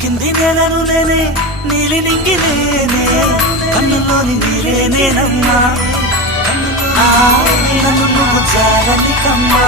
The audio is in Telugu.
కింది నేలను నేనే నీలి నింగి నేనే కన్నుల్లోని నీలే నేనమ్మా నన్ను నువ్వు జాలని కమ్మా